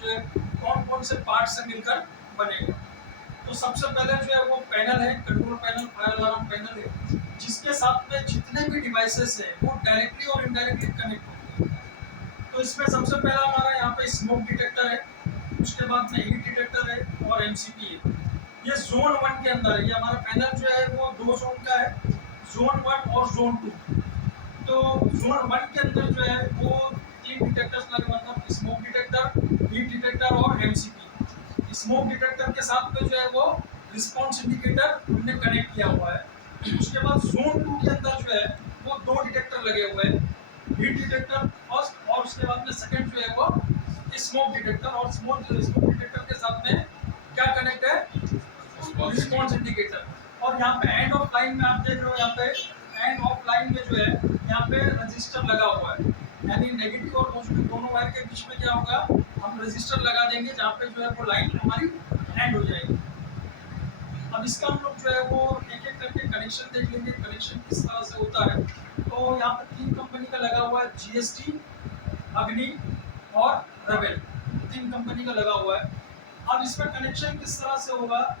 जो है कौन कौन से पार्ट से मिलकर बनेगा। तो सबसे पहले जो है वो पैनल है, control panel, fire alarm panel है, जिसके साथ में जितने भी डिवाइसेस हैं वो डायरेक्टली और इनडायरेक्टली कनेक्ट होते हैं। तो इसमें सबसे पहला हमारा यहाँ पे स्मोक डिटेक्टर है, उसके बाद में हीट डिटेक्टर है और एमसीपी है। ये जोन 1 के अंदर है। ये हमारा पैनल जो है वो 2 जोन का है, जोन 1 और जोन 2। तो जोन 1 के अंदर जो है वो 3 डिटेक्टर्स लगे, मतलब स्मोक डिटेक्टर, हीट डिटेक्टर और एमसीपी। स्मोक डिटेक्टर के साथ में जो है वो रिस्पॉन्स इंडिकेटर हमने कनेक्ट किया हुआ है। उसके बाद जोन 2 के अंदर जो है वो 2 डिटेक्टर लगे हुए हैं, हीट डिटेक्टर फर्स्ट और उसके बाद में सेकंड जो है वो स्मोक डिटेक्टर। और स्मोक डिटेक्टर के साथ में क्या कनेक्ट है, रिस्पॉन्स इंडिकेटर। और यहाँ पे एंड ऑफ लाइन में आप देख रहे हो, यहाँ पे एंड ऑफ लाइन में जो है यहाँ पे रजिस्टर लगा हुआ है, यानी नेगेटिव और पॉजिटिव दोनों वायर के बीच में क्या होगा, हम रजिस्टर लगा देंगे जहाँ पे जो है वो लाइन हमारी एंड हो जाएगी। अब इसका हम लोग जो है वो एक एक करके कनेक्शन देख लेंगे, कनेक्शन किस तरह से होता है। तो यहाँ पे 3 कंपनी का लगा हुआ है, जीएसटी, अग्नि और रेबेल, 3 कंपनी का लगा हुआ है। अब इसमें कनेक्शन किस तरह से होगा,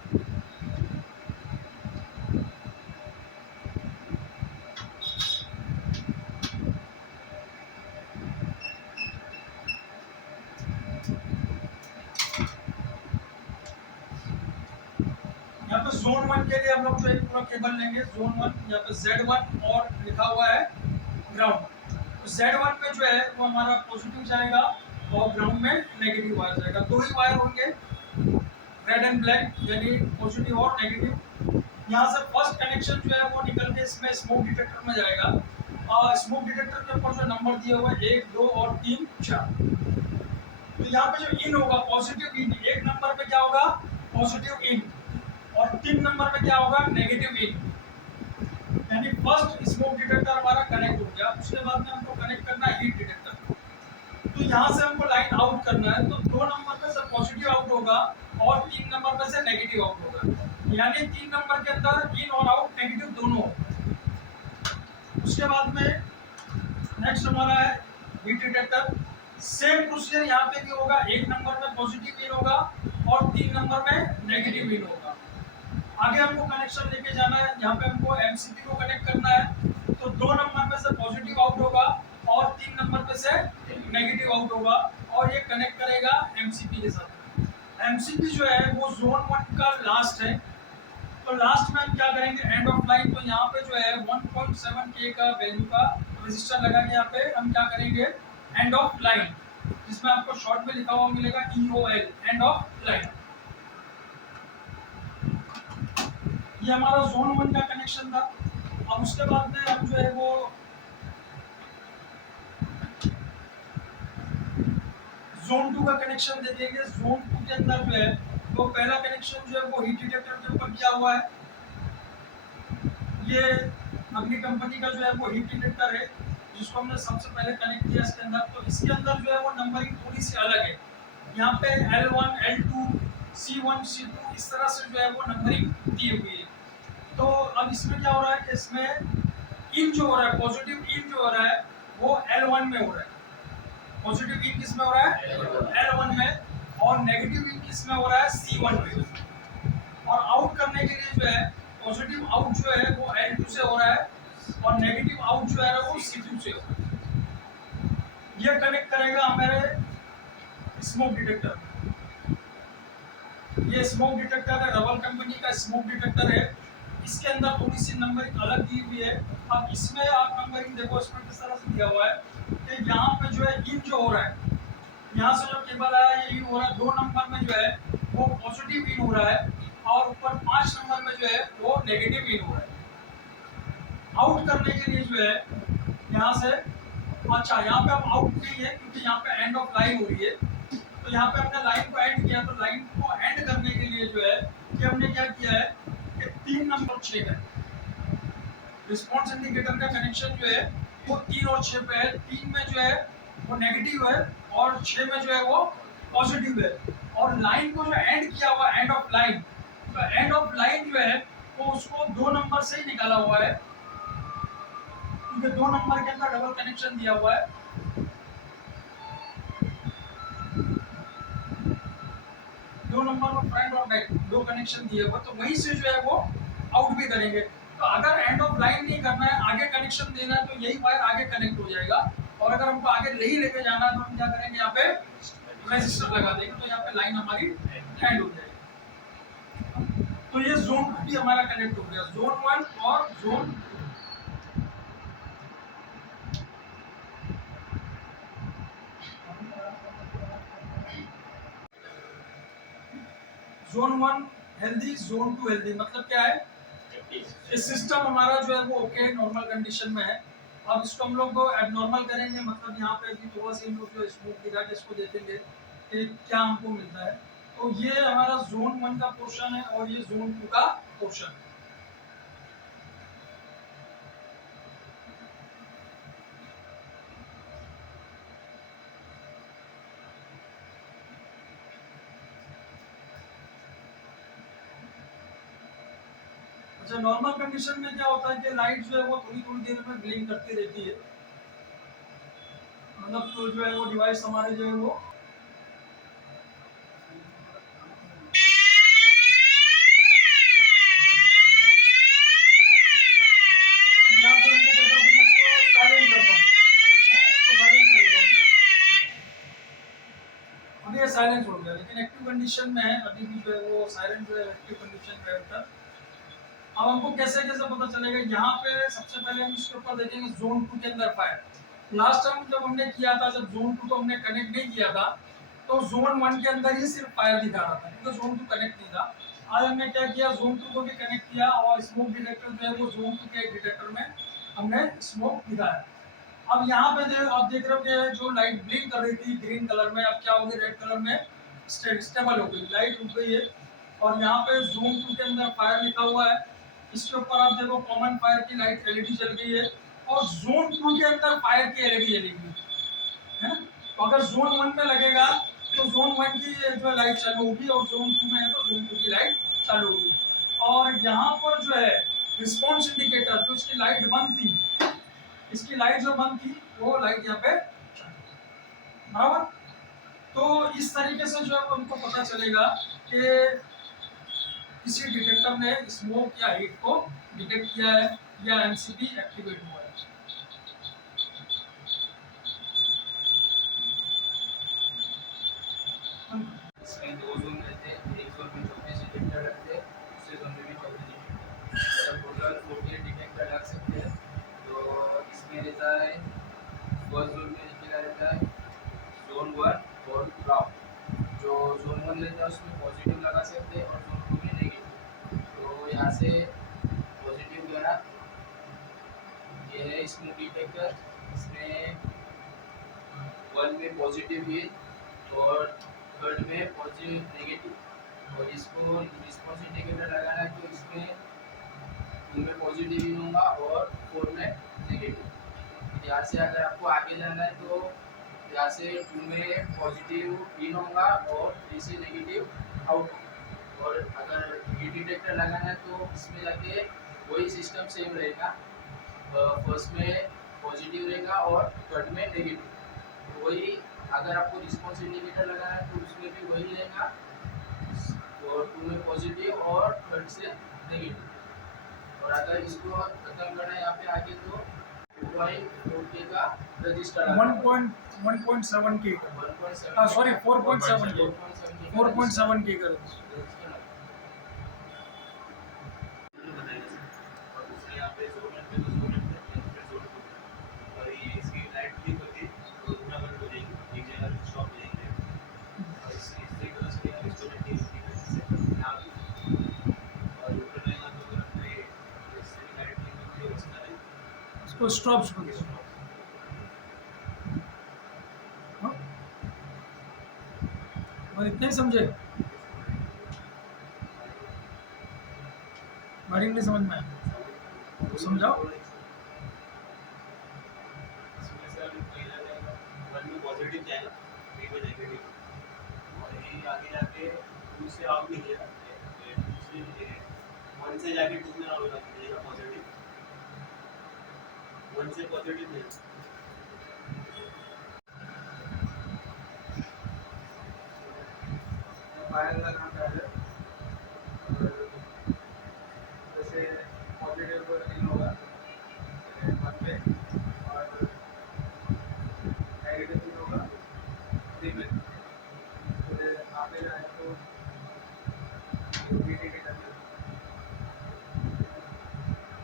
यहाँ पे जोन 1 के लिए हम लोग जो है पूरा केबल लेंगे। जोन 1 यहाँ पे Z1 और लिखा हुआ है ग्राउंड। तो Z1 में जो है वो हमारा पॉजिटिव जाएगा और ग्राउंड में नेगेटिव वायर जाएगा। 2 ही वायर होंगे, रेड एंड ब्लैक, यानी पॉजिटिव और नेगेटिव। यहाँ से फर्स्ट कनेक्शन जो है वो निकल के इसमें स्मोक डिटेक्टर में जाएगा। और स्मोक डिटेक्टर के ऊपर जो नंबर दिया हुआ है 1, 2 और 3, 4। तो यहाँ पे जो इन होगा पॉजिटिव इन, 1 नंबर पे क्या होगा, पॉजिटिव इन, और 3 नंबर पे क्या होगा, नेगेटिव इन। यानी फर्स्ट स्मोक डिटेक्टर हमारा कनेक्ट हो गया। उसके बाद में हमको कनेक्ट करना है हीट डिटेक्टर। तो यहाँ से हमको लाइन आउट करना है, तो 2 नंबर पे से पॉजिटिव आउट होगा और 3 नंबर पे से नेगेटिव आउट होगा, यानी 3 नंबर के अंदर इन और आउट नेगेटिव दोनों होगा। उसके बाद में नेक्स्ट हमारा है हीट डिटेक्टर। सेम प्रोसीजर यहाँ पे भी होगा, 1 नंबर में पॉजिटिव इन होगा और 3 नंबर में नेगेटिव इन होगा। आगे हमको कनेक्शन लेके जाना है, यहाँ पे हमको एमसीपी को कनेक्ट करना है। तो 2 नंबर पे से पॉजिटिव आउट होगा और 3 नंबर पे से नेगेटिव आउट होगा, और ये कनेक्ट करेगा एमसीपी के साथ। एमसीपी जो है वो जोन 1 का लास्ट है। तो लास्ट में हम क्या करेंगे, एंड ऑफ लाइन। तो यहाँ पे जो है 1.7 के का वैल्यू का रजिस्टर लगा के यहाँ पे हम क्या करेंगे, एंड ऑफ लाइन, जिसमें आपको शॉर्ट में लिखा हुआ मिलेगा EOL, एंड ऑफ लाइन। ये हमारा जोन 1 का कनेक्शन था। अब उसके बाद में हम जो है वो जोन 2 का कनेक्शन देखेंगे। जोन 2 के अंदर जो है वो पहला कनेक्शन जो है वो हीट डिटेक्टर के ऊपर किया हुआ है। ये अग्नि कंपनी का जो है वो हीट डिटेक्टर है, जिसको हमने सबसे पहले कनेक्ट किया इसके अंदर। तो इसके अंदर जो है वो नंबरिंग थोड़ी सी अलग है। यहाँ पे L1, L2, C1, C2 इस तरह से जो है वो नंबरिंग दी हुई है। तो अब इसमें क्या हो रहा है कि इसमें इन जो हो रहा है, पॉजिटिव इन जो हो रहा है वो L1 में हो रहा है। पॉजिटिव इन किस में हो रहा है, L1 में, और नेगेटिव इन किस में हो रहा है, C1 में। और आउट करने के लिए जो है पॉजिटिव आउट जो है वो L2 से हो रहा है और नेगेटिव आउट जो है वो C2 से हो रहा है। ये कनेक्ट करेगा हमारे स्मोक डिटेक्टर। ये स्मोक डिटेक्टर है, रवल कंपनी का स्मोक डिटेक्टर है। इसके अंदर थोड़ी सी नंबरिंग अलग दी हुई है। अब इसमें आप नंबरिंग देखो, इसमें किस तरह से दिया हुआ है कि यहाँ पे जो है इन जो हो रहा है, यहाँ से जो केबल आया ये इन हो रहा है। 2 नंबर में जो है वो पॉजिटिव इन हो रहा है और ऊपर 5 नंबर में जो है वो नेगेटिव इन हो रहा है। आउट करने के लिए जो है यहाँ से, अच्छा यहाँ पे अब आउट नहीं है क्योंकि यहाँ पे एंड ऑफ लाइन हो रही है। तो यहाँ पे हमने लाइन को एंड किया। तो लाइन को एंड करने के लिए जो है कि हमने क्या किया है कि 3 नंबर 6 का रिस्पॉन्स इंडिकेटर का कनेक्शन जो है वो 3 और 6 पे है। 3 में जो है वो नेगेटिव है और 6 में जो है वो पॉजिटिव है। और लाइन को जो एंड किया हुआ एंड ऑफ लाइन, तो एंड ऑफ लाइन जो है वो उसको 2 नंबर से ही निकाला हुआ है, क्योंकि 2 नंबर के अंदर डबल कनेक्शन दिया हुआ है। मान लो फ्रंट और बैक दो कनेक्शन दिए हुए, तो वहीं से जो है वो आउट भी करेंगे। तो अगर एंड ऑफ लाइन नहीं करना है, आगे कनेक्शन देना है, तो यही वायर आगे कनेक्ट हो जाएगा। और अगर हमको आगे नहीं लेके जाना है तो हम क्या करेंगे, यहाँ पे रेजिस्टर लगा देंगे, तो यहाँ पे लाइन हमारी एंड हो जाएगी। तो ये जोन भी हमारा कनेक्ट हो गया, जोन 1 और zone 2। Zone 1 healthy, zone 2 healthy, मतलब क्या है, ये सिस्टम हमारा जो है वो ओके नॉर्मल कंडीशन में है। अब इसको हम लोग एबनॉर्मल करेंगे, मतलब यहाँ पे भी थोड़ा सा हम लोग जो स्मोक गिरा के इसको देखेंगे कि क्या हमको मिलता है। तो ये हमारा जोन 1 का पोर्शन है और ये जोन 2 का पोर्शन है। अच्छा, नॉर्मल कंडीशन में क्या होता है कि लाइट जो है वो थोड़ी थोड़ी देर में ब्लिंक करती रहती है, मतलब तो जो है वो डिवाइस हमारे जो है वो यहाँ पे हमको जैसा कि मैं इसको साइलेंट करता हूँ, इसको साइलेंट कर देता हूँ। अभी ये साइलेंस हो गया, लेकिन एक्टिव कंडीशन में है, अभी भी जो है वो साइलेंट जो है एक्टिव कंडीशन में है। अब हमको कैसे कैसे पता चलेगा, यहाँ पे सबसे पहले हम इसके ऊपर देखेंगे जोन 2 के अंदर फायर। लास्ट टाइम जब हमने किया था, जब जोन 2 को हमने कनेक्ट नहीं किया था, तो जोन 1 के अंदर ही सिर्फ फायर दिखा रहा था, क्योंकि जोन 2 कनेक्ट नहीं था। आज हमने क्या किया, जोन 2 को भी कनेक्ट किया और स्मोक डिटेक्टर जो है वो जोन 2 के एक डिटेक्टर में हमने स्मोक दिखाया। अब यहाँ पे आप देख रहे हो कि जो लाइट ब्लिंक कर रही थी ग्रीन कलर में, अब क्या हो गई, रेड कलर में स्टेबल हो गई, लाइट उठ गई है। और यहाँ पे जोन 2 के अंदर फायर लिखा हुआ है, इसके ऊपर आप देखो कॉमन फायर की लाइट एलईडी जल गई है, और जोन 2 के अंदर फायर की एलईडी जलेगी, है ना। तो अगर जोन 1 में लगेगा तो जोन 1 की जो लाइट चालू होगी, और जोन 2 में है तो जोन 2 की लाइट चालू होगी। और यहाँ पर जो है रिस्पॉन्स इंडिकेटर, जो इसकी लाइट बंद थी, इसकी लाइट जो बंद थी वो लाइट यहाँ पे बराबर। तो इस तरीके से जो है उनको पता चलेगा कि किसी डिटेक्टर ने स्मोक या हीट को डिटेक्ट किया है या एमसीबी एक्टिवेट हुआ है। इसमें दो जोन रहते हैं, एक जोन में 24 डिटेक्टर लगते हैं, दूसरे जोन में भी 24 डिटेक्टर, टोटल 48 डिटेक्टर लग सकते हैं। तो इसमें रहता है फर्स्ट जोन में लिखा रहता है जोन 1 और ग्राउंड। जो जोन 1 रहता है उसमें पॉजिटिव लगा सकते हैं और जोन 2 में नेगेटिव। तो यहाँ से पॉजिटिव गया, ये है स्मोक डिटेक्टर, इसमें 1 में पॉजिटिव है और थर्ड में पॉजिटिव नेगेटिव। और इसको रिस्पॉन्स इंडिकेटर लगाना है तो इसमें 2 में पॉजिटिव इन होगा और 4 में नेगेटिव। यहाँ से अगर आपको आगे जाना है तो यहाँ से 2 में पॉजिटिव इन होगा और 3 से नेगेटिव आउट। और अगर हीट डिटेक्टर लगाना है तो इसमें जाके वही सिस्टम सेम रहेगा, फर्स्ट में पॉजिटिव रहेगा और थर्ड में नेगेटिव। तो वही अगर आपको रिस्पॉन्स इंडिकेटर लगाना है तो उसमें भी वही रहेगा, और 2 में पॉजिटिव और थर्ड से नेगेटिव। और अगर इसको खत्म करना है यहाँ पे आगे तो 2.4K का रजिस्टर 1.7 के सॉरी 4.7 के 4.7 के का उसको स्टॉप्स बोलते हैं। हाँ? और इतने ही समझे, वायरिंग नहीं समझ में आया तो समझाओ। पॉजिटिव जाएगा, 3 में नेगेटिव, और ये आगे जाके 2 से आउट निकलेगा, 1 से जाके 2 में आउट निकलेगा पॉजिटिव, 1 से पॉजिटिव नहीं। फायर लगाना पहले जैसे पॉजिटिव इन होगा वन पे और नेगेटिव इन होगा थ्री पे। फिर आगे जाए तो थ्री टिकट है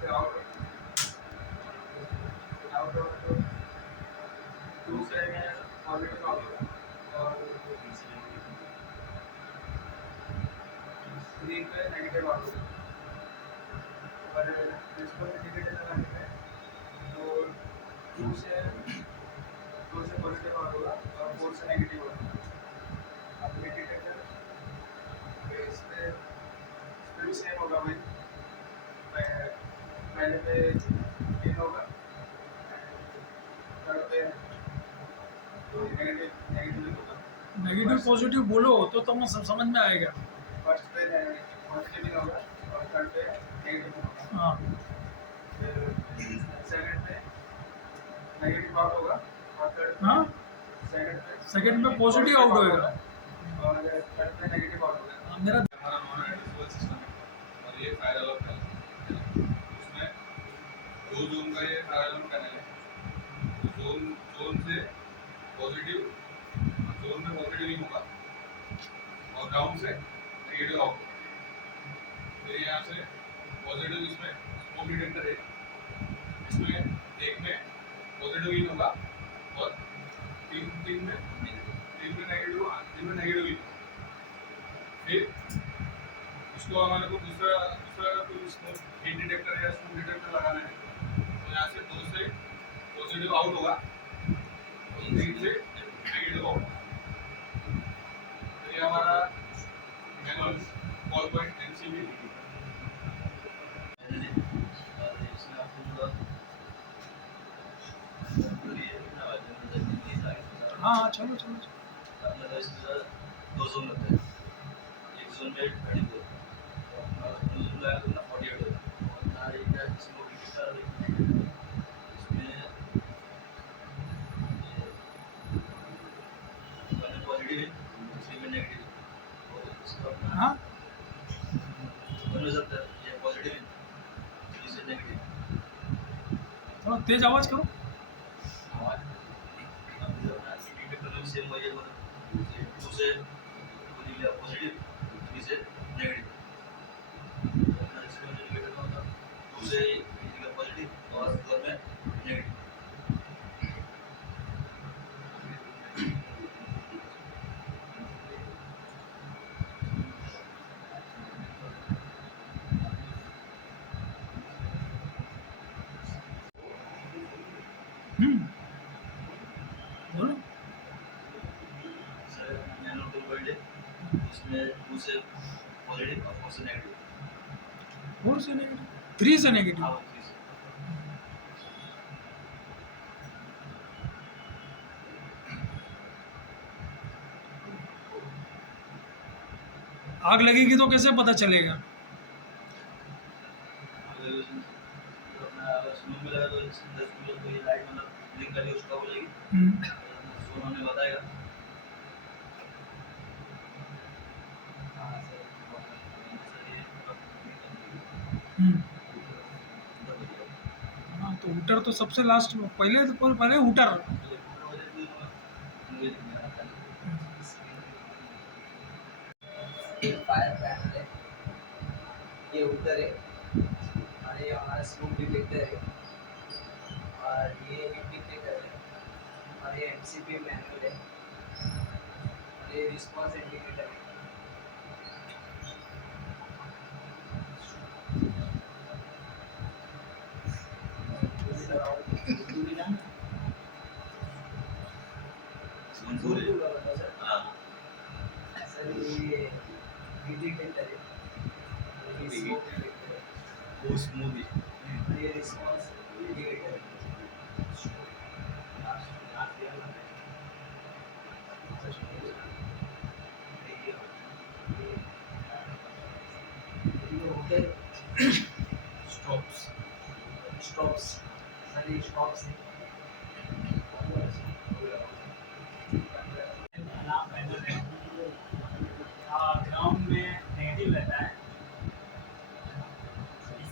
फिर आउट आउट होगा तो टू से पॉजिटिव आउट होगा और थ्री पे नेगेटिव आउट होगा। और इसको टिकट लगाने में तो टू से पॉजिटिव आउट होगा और फोर से नेगेटिव आउट होगा। अब इंडिकेटर इस पे भी सेम होगा भाई। पहले पे इन होगा थर्ड पे नेगेटिव होगा। नेगेटिव पॉजिटिव बोलो तो तुम्हें सब समझ में आएगा। फर्स्ट पे पॉजिटिव इन होगा और थर्ड पे नेगेटिव होगा। हाँ फिर सेकंड पे नेगेटिव आउट होगा और थर्ड हाँ सेकंड में पॉजिटिव आउट होएगा। और थर्ड पे नेगेटिव आउट होगा। हाँ, मेरा हमारा नॉन एडिसिबल सिस्टम है और ये फायर अलार्म पैनल उसमें दो जोन का ये फायर अलार्म पैनल है। जोन से पॉजिटिव जोन में पॉजिटिव नहीं होगा और ग्राउंड से नेगेटिव आउट होगा। फिर यहाँ से पॉजिटिव इसमें स्मोक डिटेक्टर है, इसमें एक में पॉजिटिव इन होगा और तीन में नेगेटिव इन। फिर इसको हमारे को दूसरा कोई स्मोक हीट डिटेक्टर या स्मोक डिटेक्टर लगाना है तो यहाँ से दो से पॉजिटिव आउट होगा और तीन से नेगेटिव आउट होगा। तो ये हमारा मैनुअल कॉल पॉइंट एनसीबी हाँ चलो चलो दो जोन लगते हैं। एक जोन में 32 दो जोन लगाया तो ना 48 होगा और ना एक स्मोक डिटेक्टर इसमें वन पॉजिटिव है दूसरी में नेगेटिव और इसका अपना हाँ वन हो सकता है ये पॉजिटिव है दूसरी नेगेटिव। थोड़ा तेज आवाज करो। आवाज अब जो अपना डिटेक्टर में सेम हो जाएगा टू से पॉजिटिव थ्री से नेगेटिव। टू से पॉजिटिव और फोर में नेगेटिव। बोलो सर मैनुअल टूल वर्ड है इसमें टू से पॉजिटिव और फोर से नेगेटिव। 4 से नेगेटिव 3 से नेगेटिव। हाँ थ्री से आग लगेगी तो कैसे पता चलेगा? अगर अपना स्नो में लगा तो 10 किलो तो ये लाइट मतलब ब्लिंक करके उसका हो जाएगी। सोना में बताएगा। हाँ सर ये हाँ तो हूटर तो सबसे लास्ट में पहले हूटर। फायर पैनल है, ये हूटर है और ये हमारा स्मोक डिटेक्टर है और ये इंडिकेटर है और ये एमसीबी मैनुअल है और ये रिस्पॉन्स इंडिकेटर है। सर ये डिटेक्टर है, ये स्मोक डिटेक्टर है वो स्मूदी और ये रिस्पॉन्स इंडिकेटर है। ये हूटर स्टॉप्स सर ये स्टॉप्स है।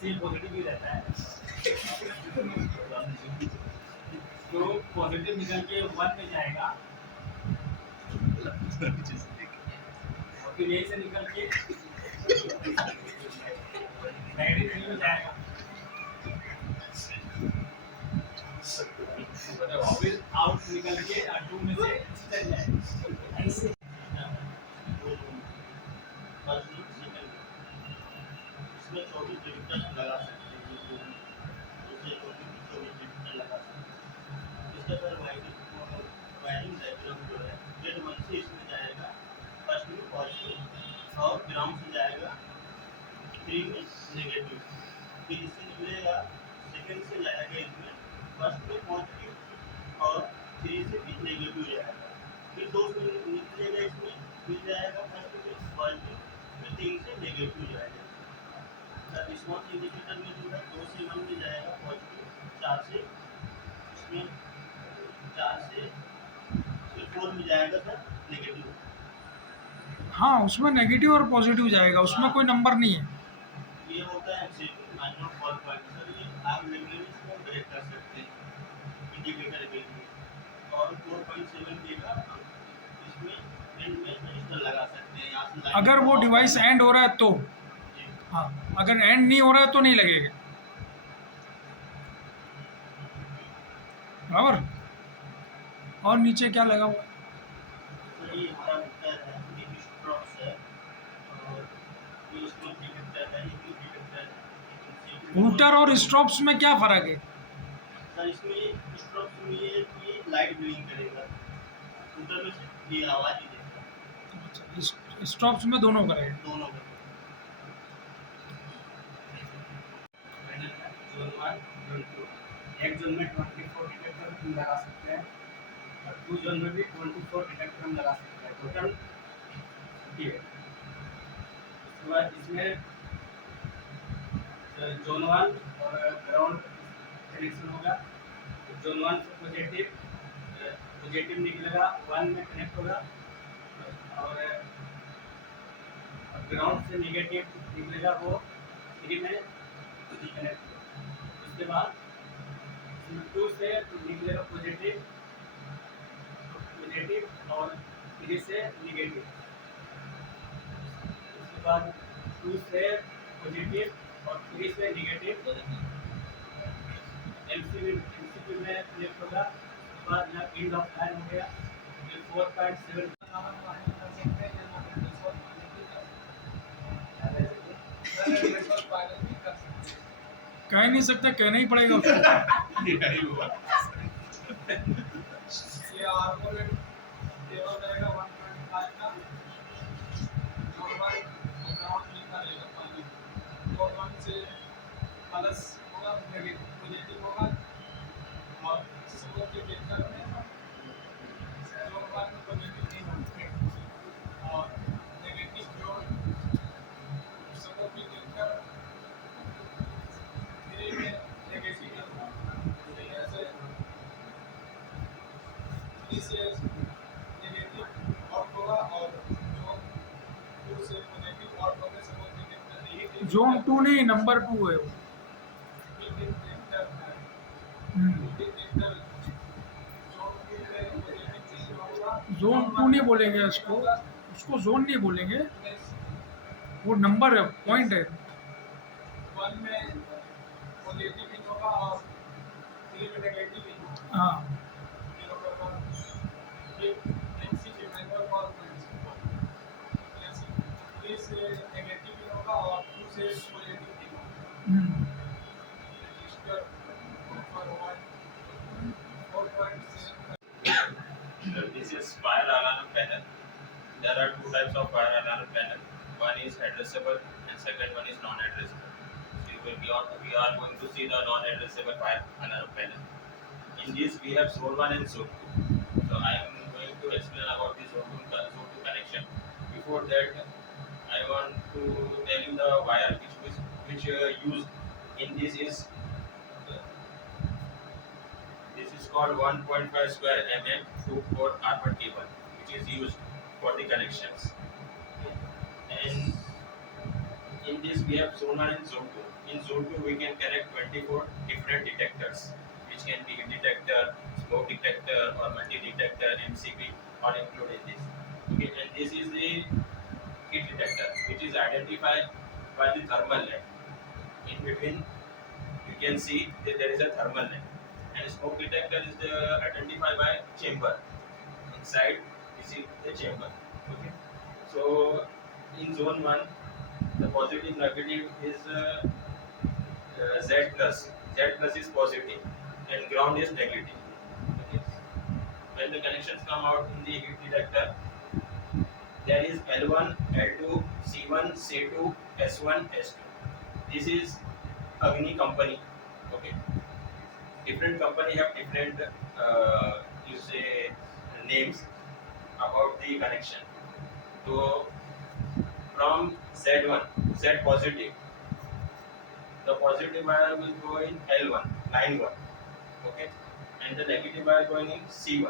सेल पॉजिटिव भी रहता है। तो पॉजिटिव निकल के 1 में जाएगा और फिर यही से निकल के नेगेटिव 3 में जाएगा, और फिर आउट निकल के 2 में से चल जाएगा। ऐसे इसमें 24 डिजिटल लगा सकते हैं, दूसरे 24 डिजिटल लगा सकते हैं। इसका सर वायरिंग डायग्राम जो है Z1 से इसमें जाएगा फर्स्ट में पॉजिटिव और ग्राउंड से जाएगा 3 में नेगेटिव, फिर इससे निकलेगा सेकेंड से जाएगा इसमें फर्स्ट में पॉजिटिव और 3 से भी नेगेटिव जाएगा, फिर 2 से निकलेगा इसमें फिर जाएगा फर्स्ट में पॉजिटिव फिर 3 से नेगेटिव जाएगा। रिस्पॉन्स इंडिकेटर में जो है 2 से 1 में जाएगा पॉजिटिव, 4 से इसमें 4 से 4 में जाएगा सर नेगेटिव। हाँ, उसमें नेगेटिव और पॉजिटिव जाएगा, उसमें कोई नंबर नहीं है। ये होता है accept minus fall point sir, ये आप लगने में इसको ब्रेक कर सकते हैं इंडिकेटर के लिए। और 4.7 के का इसमें एंड में रजिस्टर लगा सकते हैं, यहाँ से अगर वो डिवाइस एंड हो रहा है तो, हाँ, अगर एंड नहीं हो रहा है तो नहीं लगेगा, बराबर। और नीचे क्या लगा हुआ है? सर ये हमारा मीटर है, ये स्ट्रॉक्स है और ये स्मोक डिटेक्टर है, ये डिटेक्टर है। हूटर और स्ट्रॉप्स में क्या फ़र्क है? सर इसमें स्ट्रॉक्स में ये कि लाइट ब्लिंक करेगा, स्कूटर में सिर्फ ये आवाज़ ही देगा, स्ट्रॉप्स में दोनों करेगा। दोनों में। जोन 1 जोन 2, एक जोन में 24 डिटेक्टर हम लगा सकते हैं और 2 जोन में भी 24 डिटेक्टर हम लगा सकते हैं, टोटल ठीक है। उसके बाद इसमें जोन 1 और ग्राउंड कनेक्शन होगा। जोन 1 से पॉजिटिव निकलेगा, 1 में कनेक्ट होगा और ग्राउंड से नेगेटिव निकलेगा, वो 3 में कनेक्ट होगा। उसके बाद 2 से निकलेगा पॉजिटिव और 3 से नेगेटिव। उसके बाद 2 से पॉजिटिव और 3 से नेगेटिव एमसीपी में कनेक्ट होगा। उसके बाद यहाँ एंड ऑफ लाइन हो गया, ये 4.7 कह नहीं सकते, कहना ही पड़ेगा उसको। यही हुआ। ये आर्मोरेट टेबल रहेगा 1.5 का, नॉर्मल ग्राउंड लिखा रहेगा पानी, तो 1 से प्लस होगा, नेगेटिव होगा और सपोर्ट के वेक्टर में नॉर्मल पॉजिटिव नहीं होंगे और नेगेटिव जो सपोर्ट के वेक्टर 3 में नेगेटिव होगा, जैसे 3 से नेगेटिव आउट होगा और जोन 2 से पॉजिटिव आउट होगा, सपोर्ट के वेक्टर नेगेटिव। जोन 2 नहीं, नंबर 2 है वो। जोन 2 नहीं बोलेंगे उसको, उसको जोन नहीं बोलेंगे, वो नंबर है, पॉइंट है। 1 में पॉजिटिव इन होगा और 3 में नेगेटिव इन होगा। हाँ, ये एमसीपी मेंबर फॉर पॉइंट्स, 3 से नेगेटिव इन होगा और 2 से पॉजिटिव इन होगा। Register for 4.7। This is fire alarm panel. There are 2 types of fire alarm panel. One is addressable and second one is non-addressable. So we are going to see the non-addressable fire alarm panel. In this we have zone 1 and zone 2. So I am going to explain about the zone 2 connection. Before that, I want to tell you the wire which used in this is called 1.5 square mm 2-4 carbon cable, which is used for the connections. And in this we have zone 1 and zone 2. In zone 2 we can connect 24 different detectors, which can be heat detector, smoke detector, or multi-detector, MCB, all included in this. Okay, and this is the heat detector, which is identified by the thermal light. In between, you can see that there is a thermal light, and smoke detector is identified by chamber. Inside, you see the chamber. Okay, so in zone 1, the positive negative is Z plus. Z plus is positive, and ground is negative. Okay, when the connections come out in the heat detector, there is L1, L2, C1, C2, S1, S2. This is Agni company. Okay, different company have different you say names about the connection. So from Z1, Z positive, the positive wire will go in L1, line 1. Okay, and the negative wire going in C1.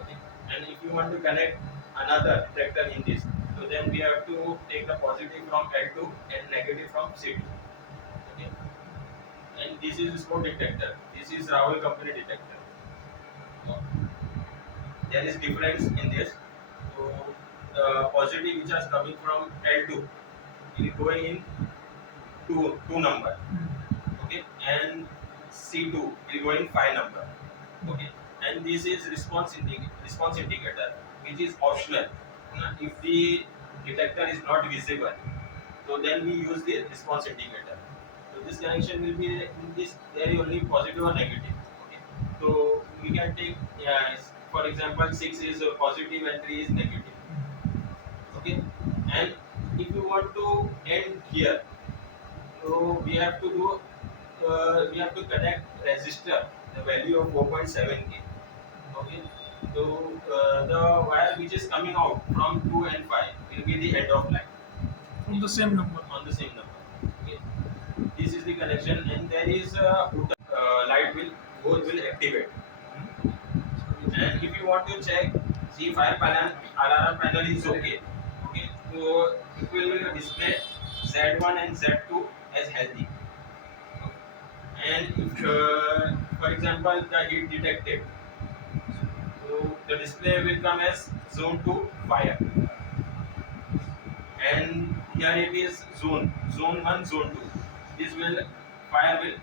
Okay, and if you want to connect another detector in this, so then we have to take the positive from L2 and negative from C2. Okay, and this is smoke detector. This is Rahul company detector. So, there is difference in this. So the positive which is coming from L2 will going in two number. Okay, and C2 will go in 5 number. Okay, and this is response indicator, which is optional. If the detector is not visible, so then we use the response indicator. So this connection will be in this area only positive or negative. Okay, so we can take for example 6 is positive and 3 is negative. Okay, and if you want to end here, so we have to do we have to connect resistor, the value of 4.7k. Okay, so the wire which is coming out from 2 and 5 will be the end of line From the same number. on the same number. Okay, this is the connection, and there is a light will both will activate. And if you want to check, see fire panel, alarm panel is okay. Okay, so it will display Z1 and Z2 as healthy. And if, for example, the heat detected, so the display will come as zone 2 fire, and here it is zone 1, zone 2. This will fire will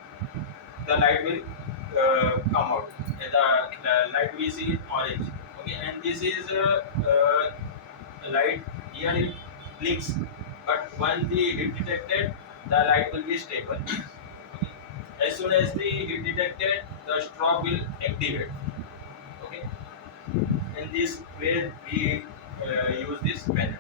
the light will come out, and the light we see in orange. Okay, and this is light here it blinks, but when the heat detected, the light will be stable. Okay, as soon as the heat detected, the strobe will activate. Okay, and this way we use this panel.